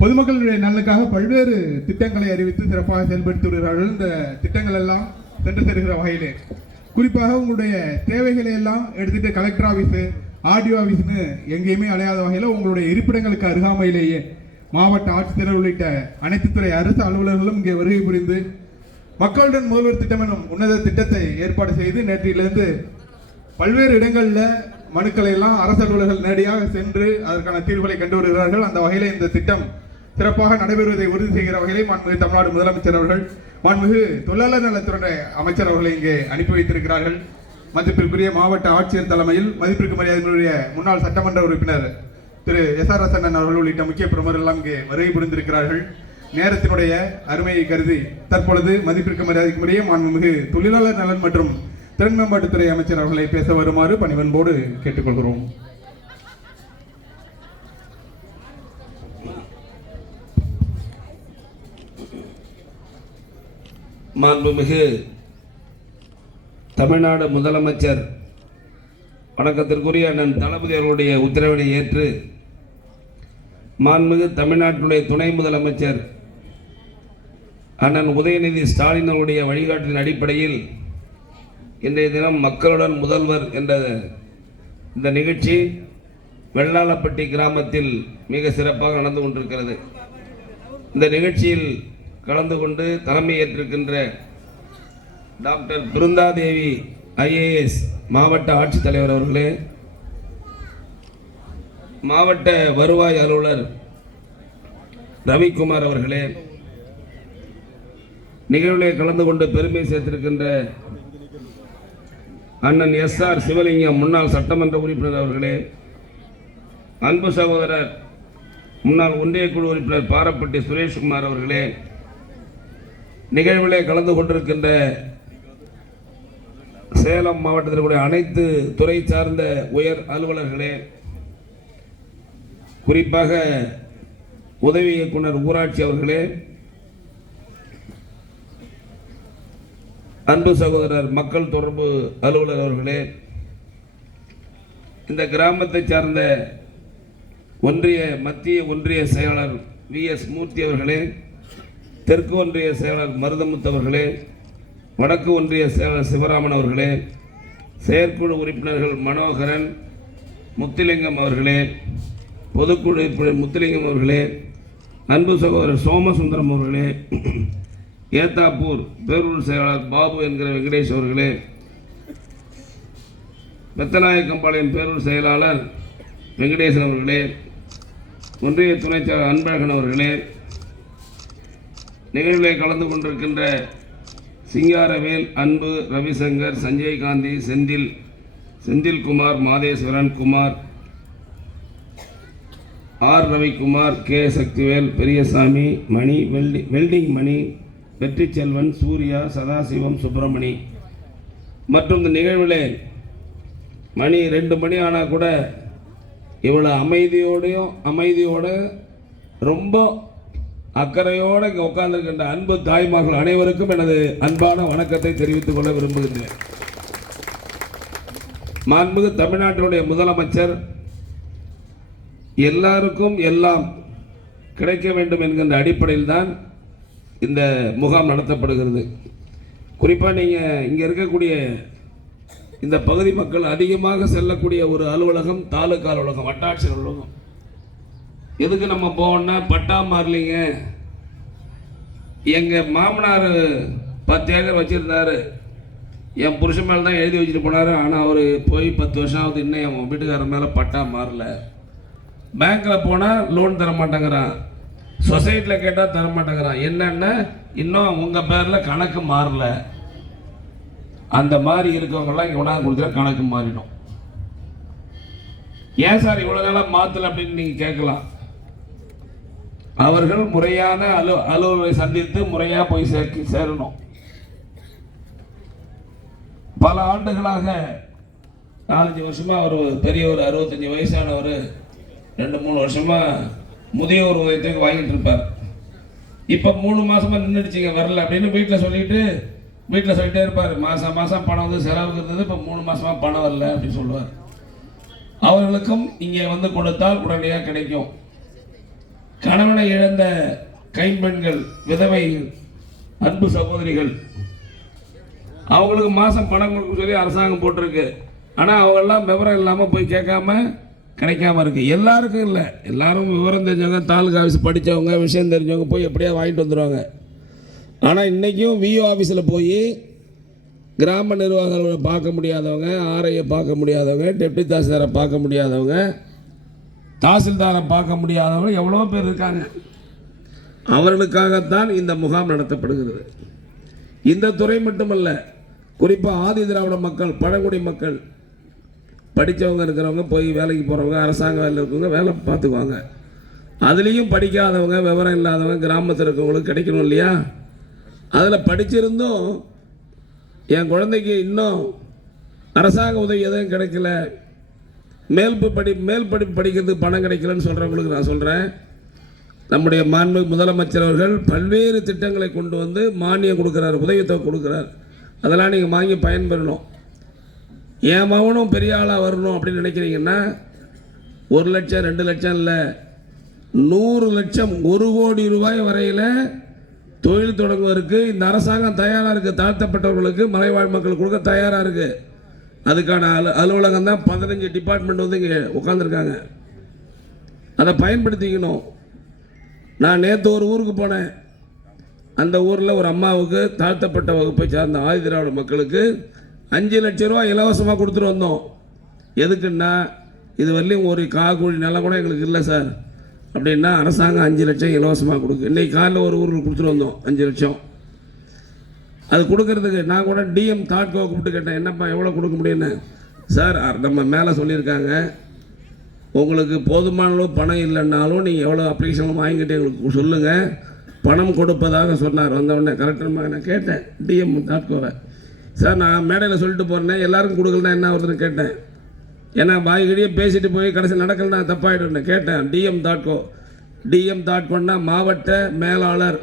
பொதுமக்களுடைய நலனுக்காக பல்வேறு திட்டங்களை அறிவித்து சிறப்பாக செயல்படுத்தி வருகிறார்கள் இந்த திட்டங்கள் எல்லாம் சென்று தருகிற வகையிலே. குறிப்பாக உங்களுடைய தேவைகளை எல்லாம் எடுத்துட்டு கலெக்டர் ஆஃபீஸு ஆர்டிஓ ஆஃபீஸ்னு எங்கேயுமே அலையாத வகையில் உங்களுடைய இருப்பிடங்களுக்கு அருகாமையிலேயே மாவட்ட ஆட்சித்தலைவர் உள்ளிட்ட அனைத்து துறை அரசு அலுவலர்களும் இங்கே வருகை புரிந்து மக்களுடன் முதல்வர் திட்டம் எனும் உன்னத திட்டத்தை ஏற்பாடு செய்து நேற்றிலிருந்து பல்வேறு இடங்களில் மனுக்களை எல்லாம் அரசு அலுவலர்கள் நேரடியாக சென்று அதற்கான தீர்வுகளை கண்டு வருகிறார்கள். அந்த வகையில் இந்த திட்டம் சிறப்பாக நடைபெறுவதை உறுதி செய்கிற வகையில் மாண்புமிகு தமிழ்நாடு முதலமைச்சர் அவர்கள் மாண்புமிகு தொழிலாளர் நலத்துறை அமைச்சர் அவர்களை இங்கே அனுப்பி வைத்திருக்கிறார்கள். மதிப்பிற்குரிய மாவட்ட ஆட்சியர் தலைமையில் மதிப்பிற்கு மரியாதைக்குரிய முன்னாள் சட்டமன்ற உறுப்பினர் திரு எஸ் ஆர் அண்ணன் அவர்கள் உள்ளிட்ட முக்கிய பிரமுகர்கள் எல்லாம் இங்கே வருகை புரிந்திருக்கிறார்கள். நேரத்தினுடைய அருமையை கருதி தற்பொழுது மதிப்பிற்கு மரியாதைக்குரிய மாண்புமிகு தொழிலாளர் நலன் மற்றும் திறன் மேம்பாட்டுத்துறை அமைச்சர் அவர்களை பேச வருமாறு பணிவன்போடு கேட்டுக்கொள்கிறோம். மாண்புமிகு தமிழ்நாடு முதலமைச்சர் வணக்கத்திற்குரிய அண்ணன் தளபதி அவர்களுடைய உத்தரவினை ஏற்று மாண்புமிகு தமிழ்நாட்டினுடைய துணை முதலமைச்சர் அண்ணன் உதயநிதி ஸ்டாலின் அவருடைய வழிகாட்டின் அடிப்படையில் இன்றைய தினம் மக்களுடன் முதல்வர் என்ற இந்த நிகழ்ச்சி வெள்ளாளப்பட்டி கிராமத்தில் மிக சிறப்பாக நடந்து கொண்டிருக்கிறது. இந்த நிகழ்ச்சியில் கலந்து கொண்டு தலைமையேற்றிருக்கின்ற டாக்டர் பிருந்தாதேவி ஐஏஎஸ் மாவட்ட ஆட்சித்தலைவர் அவர்களே மாவட்ட வருவாய் அலுவலர் ரவிக்குமார் அவர்களே நிகழ்விலே கலந்து கொண்டு பெருமை சேர்த்திருக்கின்ற அண்ணன் எஸ் ஆர் சிவலிங்கம் முன்னாள் சட்டமன்ற உறுப்பினர் அவர்களே அன்பு சகோதரர் முன்னாள் ஒன்றிய குழு உறுப்பினர் பாரப்பட்டி சுரேஷ்குமார் அவர்களே நிகழ்விலே கலந்து கொண்டிருக்கின்ற சேலம் மாவட்டத்திற்குடைய அனைத்து துறை சார்ந்த உயர் அலுவலர்களே குறிப்பாக உதவி இயக்குனர் ஊராட்சி அவர்களே அன்பு சகோதரர் மக்கள் தொடர்பு அலுவலர் அவர்களே இந்த கிராமத்தை சார்ந்த ஒன்றிய மத்திய ஒன்றிய செயலாளர் வி எஸ் மூர்த்தி அவர்களே தெற்கு ஒன்றிய செயலர் மருதமுத்து அவர்களே வடக்கு ஒன்றிய செயலர் சிவராமன் அவர்களே செயற்குழு உறுப்பினர்கள் மனோகரன் முத்துலிங்கம் அவர்களே பொதுக்குழு உறுப்பினர் முத்துலிங்கம் அவர்களே அன்பு சகோதரர் சோமசுந்தரம் அவர்களே ஏத்தாப்பூர் பேரூர் செயலாளர் பாபு என்கிற வெங்கடேஷ் அவர்களே வெத்தநாயக்கம்பாளையம் பேரூர் செயலாளர் வெங்கடேசன் அவர்களே ஒன்றிய துணைச் செயலாளர் அன்பழகன் அவர்களே நிகழ்விலே கலந்து கொண்டிருக்கின்ற சிங்காரவேல் அன்பு ரவிசங்கர் சஞ்சய் காந்தி செந்தில் செந்தில்குமார் மாதேஸ்வரன் குமார் ஆர். ரவிக்குமார் கே. சக்திவேல் பெரியசாமி மணி வெல்டி வெல்டிங் மணி வெற்றி செல்வன் சூர்யா சதாசிவம் சுப்பிரமணி. மற்றும் இந்த நிகழ்வில் மணி ரெண்டு மணி ஆனால் கூட இவ்வளோ அமைதியோடையும் அமைதியோட ரொம்ப அக்கறையோடு இங்கே உட்கார்ந்துருக்கின்ற அன்பு தாய்மார்கள் அனைவருக்கும் எனது அன்பான வணக்கத்தை தெரிவித்துக் கொள்ள விரும்புகின்றேன். மாண்புமிகு தமிழ்நாட்டினுடைய முதலமைச்சர் எல்லாருக்கும் எல்லாம் கிடைக்க வேண்டும் என்கின்ற அடிப்படையில் தான் இந்த முகாம் நடத்தப்படுகிறது. குறிப்பாக நீங்கள் இங்கே இருக்கக்கூடிய இந்த பகுதி மக்கள் அதிகமாக செல்லக்கூடிய ஒரு அலுவலகம் தாலுகா அலுவலகம் வட்டாட்சியர் அலுவலகம். எதுக்கு நம்ம போவோம்னா பட்டா மாறலிங்க. எங்கள் மாமனார் பத்து ஏக்கர் வச்சுருந்தாரு. என் புருஷன் மேலே தான் எழுதி வச்சுட்டு போனார். ஆனால் அவர் போய் பத்து வருஷம் ஆகுது. இன்னும் என் வீட்டுக்காரர் மேலே பட்டா மாறல. பேங்க்கில் போனால் லோன் தர மாட்டேங்கிறான். சொசைட்டியில் கேட்டால் தர மாட்டேங்கிறான். என்னென்ன இன்னும் உங்கள் பேரில் கணக்கு மாறல. அந்த மாதிரி இருக்கவங்கெல்லாம் இங்கே கொண்டாந்து கொடுத்தா கணக்கு மாறிடும். ஏன் சார் இவ்வளோ நாளாக மாற்றல அப்படின்னு நீங்கள் கேட்கலாம். அவர்கள் முறையான அலு அலுவலை சந்தித்து முறையாக போய் சேர்க்க சேரணும். பல ஆண்டுகளாக நாலஞ்சு வருஷமாக ஒரு பெரியவர் அறுபத்தஞ்சி வயசானவர் ரெண்டு மூணு வருஷமாக முதியோர் உதயத்துக்கு வாங்கிட்டு இருப்பார். இப்போ மூணு மாதமாக நின்றுடுச்சிங்க வரல அப்படின்னு வீட்டில் சொல்லிட்டு வீட்டில் சொல்லிட்டே இருப்பார். மாதம் மாதம் பணம் வந்து செலவுக்கு இருந்தது இப்போ மூணு மாதமாக பணம் வரல அப்படின்னு சொல்லுவார். அவர்களுக்கும் இங்கே வந்து கொடுத்தால் உடனடியாக கிடைக்கும். கணவனை இழந்த கைம்பெண்கள் விதவைகள் அன்பு சகோதரிகள். அவங்களுக்கு மாதம் பணம் கொடுக்க சொல்லி அரசாங்கம் போட்டிருக்கு. ஆனால் அவங்கெல்லாம் விவரம் இல்லாமல் போய் கேட்காம கிடைக்காம இருக்குது எல்லாருக்கும் இல்லை. எல்லாரும் விவரம் தெரிஞ்சவங்க தாலுகா ஆஃபீஸ் படித்தவங்க விஷயம் தெரிஞ்சவங்க போய் எப்படியா வாங்கிட்டு வந்துடுவாங்க ஆனால் இன்றைக்கும் விஓ ஆஃபீஸில் போய் கிராம நிர்வாகங்களை பார்க்க முடியாதவங்க ஆர்ஐயை பார்க்க முடியாதவங்க டெப்டி தாசில்தாரை பார்க்க முடியாதவங்க தாசில்தாரை பார்க்க முடியாதவங்க எவ்வளோ பேர் இருக்காங்க. அவர்களுக்காகத்தான் இந்த முகாம் நடத்தப்படுகிறது. இந்த துறை மட்டுமல்ல குறிப்பாக ஆதி திராவிட மக்கள் பழங்குடி மக்கள் படித்தவங்க இருக்கிறவங்க போய் வேலைக்கு போகிறவங்க அரசாங்க வேலையில் இருக்கவங்க வேலை பார்த்துக்குவாங்க. அதுலேயும் படிக்காதவங்க விவரம் இல்லாதவங்க கிராமத்தில் இருக்கவங்களுக்கு கிடைக்கணும் இல்லையா? அதில் படிச்சிருந்தும் என் குழந்தைக்கு இன்னும் அரசாங்க உதவி எதுவும் கிடைக்கல. மேல் படி மேல் படிப்பு படிக்கிறதுக்கு பணம் கிடைக்கலன்னு சொல்கிறவங்களுக்கு நான் சொல்கிறேன் நம்முடைய மாண்பு முதலமைச்சர் அவர்கள் பல்வேறு திட்டங்களை கொண்டு வந்து மானியம் கொடுக்குறார் உதவித்தொகை கொடுக்குறார். அதெல்லாம் நீங்கள் வாங்கி பயன்பெறணும். என் மகனும் பெரிய ஆளாக வரணும் அப்படின்னு நினைக்கிறீங்கன்னா ஒரு லட்சம் ரெண்டு லட்சம் இல்லை நூறு லட்சம் ஒரு கோடி ரூபாய் வரையில் தொழில் தொடங்குவதற்கு இந்த அரசாங்கம் தயாராக இருக்குது தாழ்த்தப்பட்டவர்களுக்கு மலைவாழ் மக்கள் கொடுக்க தயாராக இருக்குது அதுக்கான அலு அலுவலகம் தான் பதினஞ்சு டிபார்ட்மெண்ட் வந்து இங்கே உட்காந்துருக்காங்க அதை பயன்படுத்திக்கணும். நான் நேற்று ஒரு ஊருக்கு போனேன். அந்த ஊரில் ஒரு அம்மாவுக்கு தாழ்த்தப்பட்ட வகுப்பை சார்ந்த ஆதி திராவிட மக்களுக்கு அஞ்சு லட்ச ரூபா இலவசமாக கொடுத்துட்டு வந்தோம். எதுக்குன்னா இது வரலையும் ஒரு காக்கூலி நிலம் கூட எங்களுக்கு இல்லை சார். அப்படின்னா அரசாங்கம் அஞ்சு லட்சம் இலவசமாக கொடுக்கு இன்றைக்கி காலையில் ஒரு ஊருக்கு கொடுத்துட்டு வந்தோம் அஞ்சு லட்சம். அது கொடுக்கறதுக்கு நான் கூட டிஎம் தாட்கோ கூப்பிட்டு கேட்டேன் என்னப்பா எவ்வளோ கொடுக்க முடியும்னு? சார் நம்ம மேலே சொல்லியிருக்காங்க. உங்களுக்கு போதுமான அளவு பணம் இல்லைன்னாலும் நீங்கள் எவ்வளோ அப்ளிகேஷன் வாங்கிட்டு எங்களுக்கு சொல்லுங்கள் பணம் கொடுப்பதாக சொன்னார். வந்தவுடனே கரெக்டாக நான் கேட்டேன் டிஎம் தாட்கோவை சார் நான் மேடையில் சொல்லிட்டு போகிறேன் எல்லாருக்கும் கொடுக்கலன்னா என்ன வருதுன்னு கேட்டேன். ஏன்னா வாய்கடியே பேசிட்டு போய் கடைசி நடக்கலன்னா தப்பாயிடுன்னு கேட்டேன் டிஎம் தாட்கோ டிஎம் தாட்கோன்னா மாவட்ட மேலாளர்.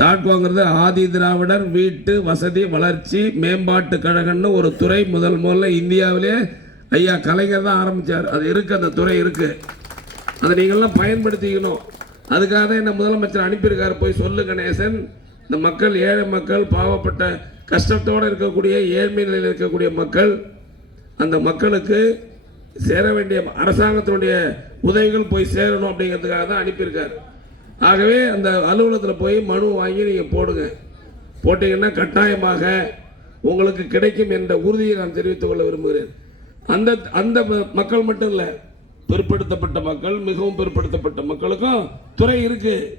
தாட்கோங்கிறது ஆதி திராவிடர் வீட்டு வசதி வளர்ச்சி மேம்பாட்டு கழகம்னு ஒரு துறை முதல் முதல்ல இந்தியாவிலே ஐயா கலைஞர் தான் ஆரம்பித்தார் அது இருக்குது அந்த துறை இருக்குது அதை நீங்கள்லாம் பயன்படுத்திக்கணும். அதுக்காக தான் என்ன முதலமைச்சர் அனுப்பியிருக்காரு. போய் சொல்லு கணேசன் இந்த மக்கள் ஏழை மக்கள் பாவப்பட்ட கஷ்டத்தோடு இருக்கக்கூடிய ஏழ்மை நிலையில் இருக்கக்கூடிய மக்கள் அந்த மக்களுக்கு சேர வேண்டிய அரசாங்கத்தினுடைய உதவிகள் போய் சேரணும் அப்படிங்கிறதுக்காக தான் அனுப்பியிருக்காரு. ஆகவே அந்த அலுவலகத்தில் போய் மனு வாங்கி நீங்கள் போடுங்க. போட்டீங்கன்னா கட்டாயமாக உங்களுக்கு கிடைக்கும் என்ற உறுதியை நான் தெரிவித்துக் கொள்ள விரும்புகிறேன். அந்த அந்த ம- மக்கள் மட்டும் இல்லை பிற்படுத்தப்பட்ட மக்கள் மிகவும் பிற்படுத்தப்பட்ட மக்களுக்கும் துறை இருக்கு.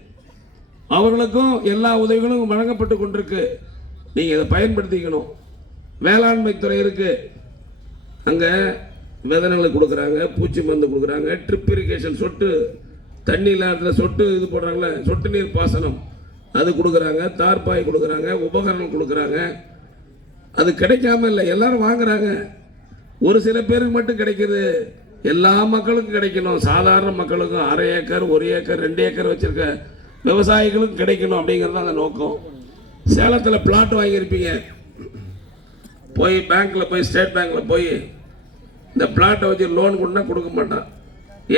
அவர்களுக்கும் எல்லா உதவிகளும் வழங்கப்பட்டு கொண்டிருக்கு. நீங்கள் இதை பயன்படுத்திக்கணும். வேளாண்மை துறை இருக்கு. அங்கே விதனைகள் கொடுக்குறாங்க பூச்சி மருந்து கொடுக்குறாங்க ட்ரிப் இரிகேஷன் சொட்டு தண்ணி இல்லாத சொட்டு இது போடுறாங்களே சொட்டு நீர் பாசனம். அது கொடுக்குறாங்க தார்பாய் கொடுக்குறாங்க உபகரணம் கொடுக்குறாங்க. அது கிடைக்காம இல்லை எல்லாரும் வாங்குறாங்க. ஒரு சில பேருக்கு மட்டும் கிடைக்கிது. எல்லா மக்களுக்கும் கிடைக்கணும். சாதாரண மக்களுக்கும் அரை ஏக்கர் ஒரு ஏக்கர் ரெண்டு ஏக்கர் வச்சுருக்க விவசாயிகளுக்கும் கிடைக்கணும் அப்படிங்கிறது தான் அந்த நோக்கம். சேலத்தில் பிளாட் வாங்கியிருப்பீங்க. போய் பேங்க்கில் போய் ஸ்டேட் பேங்க்கில் போய் இந்த பிளாட்டை வச்சு லோன் கொடுனா கொடுக்க மாட்டான்.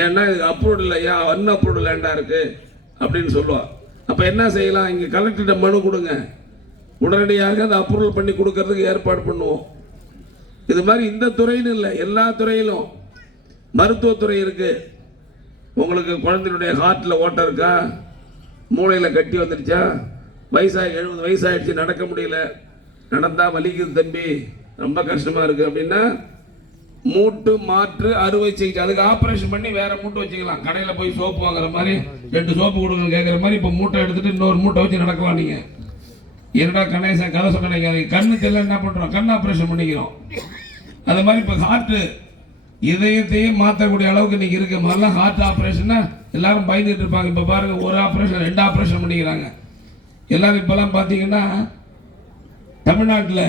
ஏன்னா இது அப்ரூவ்டு இல்லை ஏன் அன் அப்ரூவ்டு லேண்டாக இருக்குது அப்படின்னு சொல்லுவாள் அப்போ என்ன செய்யலாம்? இங்கே கலெக்டர்கிட்ட மனு கொடுங்க. உடனடியாக அதை அப்ரூவல் பண்ணி கொடுக்கறதுக்கு ஏற்பாடு பண்ணுவோம். இது மாதிரி இந்த துறைன்னு இல்லை எல்லா துறையிலும் மருத்துவத்துறை இருக்குது உங்களுக்கு குழந்தையுடைய ஹார்ட்டில் ஓட்டம் இருக்கா? மூளையில் கட்டி வந்துடுச்சா வயசாகி எழுபது வயசாகிடுச்சு நடக்க முடியல. நடந்தால் வலிக்குது தம்பி. ரொம்ப கஷ்டமாக இருக்குது அப்படின்னா மூட்டு மாற்று அறுவை சிகிச்சை. அதுக்கு ஆப்ரேஷன் பண்ணி வேற மூட்டை வச்சுக்கலாம். கடையில் போய் சோப்பு வாங்குற மாதிரி ரெண்டு சோப்பு கொடுங்க கேட்குற மாதிரி இப்போ மூட்டை எடுத்துட்டு இன்னொரு மூட்டை வச்சு நடக்கலாம் நீங்க? என்னடா கணேசன் கதை சொன்னீங்க கண்ணு தெரியல என்ன பண்றோம்? கண் ஆப்ரேஷன் பண்ணிக்கிறோம். அது மாதிரி இப்போ ஹார்ட்டு இதயத்தையே மாற்றக்கூடிய அளவுக்கு இன்னைக்கு இருக்க. மாதிரிலாம் ஹார்ட் ஆப்ரேஷன்னா எல்லாரும் பயந்துட்டு இருப்பாங்க. இப்போ பாருங்க ஒரு ஆப்ரேஷன் ரெண்டு ஆப்ரேஷன் பண்ணிக்கிறாங்க. எல்லாரும் இப்போல்லாம் பார்த்தீங்கன்னா தமிழ்நாட்டில்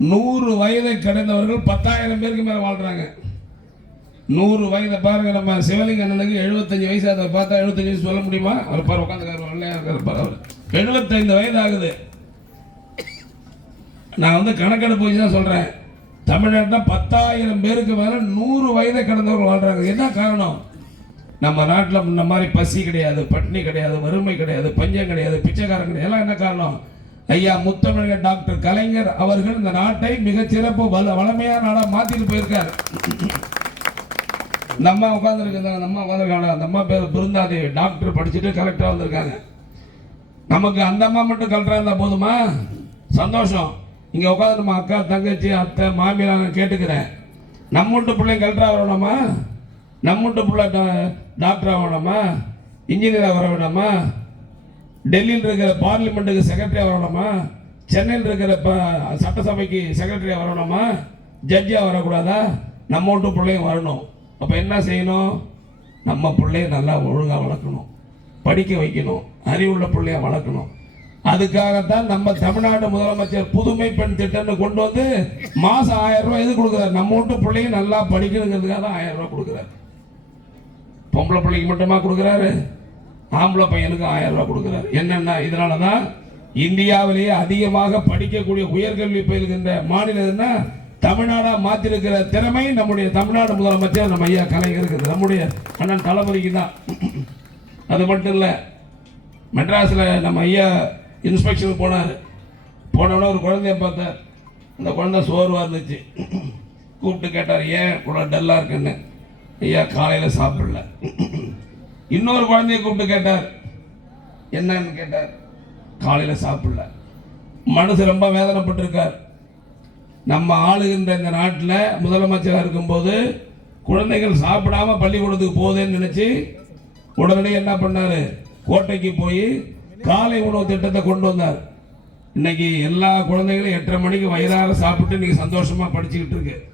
நூறு வயதை கடந்தவர்கள் பத்தாயிரம் பேருக்கு மேலே வாழ்கிறாங்க நூறு வயதை பாருங்க நம்ம சிவலிங்க அண்ணனுக்கு எழுபத்தஞ்சு வயசு அதை பார்த்தா எழுபத்தஞ்சு வயசு சொல்ல முடியுமா? அவர் பாரு உட்காந்துக்காரு எழுபத்தைந்து வயது ஆகுது நான் வந்து கணக்கெடுப்பு வச்சு தான் சொல்கிறேன் தமிழ்நாட்டில் பத்தாயிரம் பேருக்கு மேலே நூறு வயதை கடந்தவர்கள் வாழ்கிறாங்க என்ன காரணம்? நம்ம நாட்டில் முன்ன மாதிரி பசி கிடையாது பட்டினி கிடையாது வறுமை கிடையாது பஞ்சம் கிடையாது பிச்சைக்காரன் கிடையாது. எல்லாம் என்ன காரணம்? ஐயா முத்தமிழர் டாக்டர் கலைஞர் அவர்கள் இந்த நாட்டை மிகச்சிறப்பு வள வளமையான நாடாக மாற்றிட்டு போயிருக்காரு. இந்த அம்மா உட்காந்துருக்காங்க அந்த அம்மா உட்காந்துருக்காங்க அந்த அம்மா பேர் பிருந்தாதேவி டாக்டர் படிச்சுட்டு கலெக்டராக வந்திருக்காங்க. நமக்கு அந்த அம்மா மட்டும் கலெக்டராக இருந்தால் போதுமா? சந்தோஷம். இங்கே உட்காந்து நம்ம அக்கா தங்கச்சி அத்தை மாமியார் நான் கேட்டுக்கிறேன். நம்ம வீட்டு பிள்ளைங்க கலெக்டராக வரணுமா? நம்ம வீட்டு பிள்ளை டா- டாக்டராக வரணுமா? இன்ஜினியராக வர வேணாமா டெல்லியில் இருக்கிற பார்லிமெண்ட்டுக்கு செக்ரட்டரியாக வரணுமா? சென்னையில் இருக்கிற ப- சட்டசபைக்கு செக்ரட்டரியாக வரணுமா? ஜட்ஜியாக வரக்கூடாதா? நம்ம மட்டும் பிள்ளையும் வரணும். அப்போ என்ன செய்யணும்? நம்ம பிள்ளைய நல்லா ஒழுங்காக வளர்க்கணும். படிக்க வைக்கணும். அறிவுள்ள பிள்ளைய வளர்க்கணும். அதுக்காகத்தான் நம்ம தமிழ்நாடு முதலமைச்சர் புதுமை பெண் திட்டம்னு கொண்டு வந்து மாதம் ஆயிரம் ரூபாய் எது கொடுக்குறாரு? நம்ம மட்டும் பிள்ளையும் நல்லா படிக்கணுங்கிறதுக்காக தான் ஆயிரம் ரூபாய் கொடுக்குறாரு. பொம்பளை பிள்ளைக்கு மட்டுமா கொடுக்குறாரு? ஆம்பளை பையனுக்கு ஆயிரம் ரூபாய் கொடுக்குறாரு. என்னென்ன இதனால தான் இந்தியாவிலேயே அதிகமாக படிக்கக்கூடிய உயர்கல்வி பயில்கின்ற மாநிலம் என்ன? தமிழ்நாடாக மாற்றிருக்கிற திறமை நம்முடைய தமிழ்நாடு முதலமைச்சர் நம்ம ஐயா கலைஞருக்கு நம்முடைய அண்ணன் தளபதிக்கு தான். அது மட்டும் இல்லை மெட்ராஸில் நம்ம ஐயா இன்ஸ்பெக்ஷனுக்கு போனார். போனவுடனே ஒரு குழந்தைய பார்த்தார். அந்த குழந்தை சோர்வாக இருந்துச்சு. கூப்பிட்டு கேட்டார் ஏன் இவ்வளோ டல்லாக இருக்குன்னு? ஐயா காலையில் சாப்பிடல. இன்னொரு குழந்தைய கூப்பிட்டு கேட்டார். என்னன்னு கேட்டார். காலையில் சாப்பிடல. மனசு ரொம்ப வேதனைப்பட்டிருக்கார். நம்ம ஆளுகின்ற இந்த நாட்டில் முதலமைச்சராக இருக்கும்போது குழந்தைகள் சாப்பிடாம பள்ளிக்கூடத்துக்கு போதேன்னு நினச்சி உடனடியே என்ன பண்ணார்? கோட்டைக்கு போய் காலை உணவு திட்டத்தை கொண்டு வந்தார். இன்னைக்கு எல்லா குழந்தைகளும் எட்டரை மணிக்கு வயிறார சாப்பிட்டு இன்னைக்கு சந்தோஷமாக படிச்சுக்கிட்டு இருக்கு.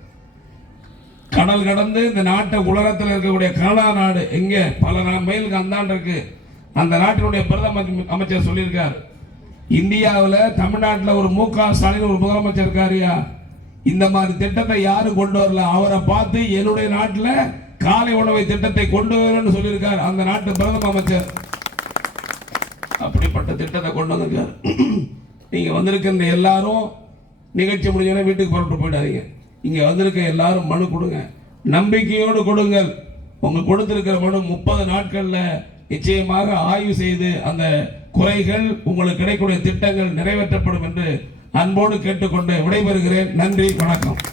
கடல் கடந்து இந்த நாட்டை உலகத்தில் இருக்கக்கூடிய கனடா நாடு எங்கே? பல நா- மைலுக்கு அந்தாண்டு இருக்கு. அந்த நாட்டினுடைய பிரதம அமைச்சர் சொல்லியிருக்கார். இந்தியாவில் தமிழ்நாட்டில் ஒரு மு க ஸ்டாலின் ஒரு முதலமைச்சர் இருக்காருயா இந்த மாதிரி திட்டத்தை யாரும் கொண்டு வரல. அவரை பார்த்து என்னுடைய நாட்டில் காலை உணவை திட்டத்தை கொண்டு வரணும்னு சொல்லியிருக்கார் அந்த நாட்டு பிரதம அமைச்சர். அப்படிப்பட்ட திட்டத்தை கொண்டு வந்திருக்காரு. நீங்கள் வந்திருக்கிற எல்லாரும் நிகழ்ச்சி முடிஞ்சோடனே வீட்டுக்கு புறப்பட்டு போயிடாதீங்க. இங்கே வந்திருக்க எல்லாரும் மனு கொடுங்க. நம்பிக்கையோடு கொடுங்கள். உங்கள் கொடுத்திருக்கிற மனு முப்பது நாட்களில் நிச்சயமாக ஆய்வு செய்து அந்த குறைகள் உங்களுக்கு கிடைக்கக்கூடிய திட்டங்கள் நிறைவேற்றப்படும் என்று அன்போடு கேட்டுக்கொண்டு விடைபெறுகிறேன். நன்றி வணக்கம்.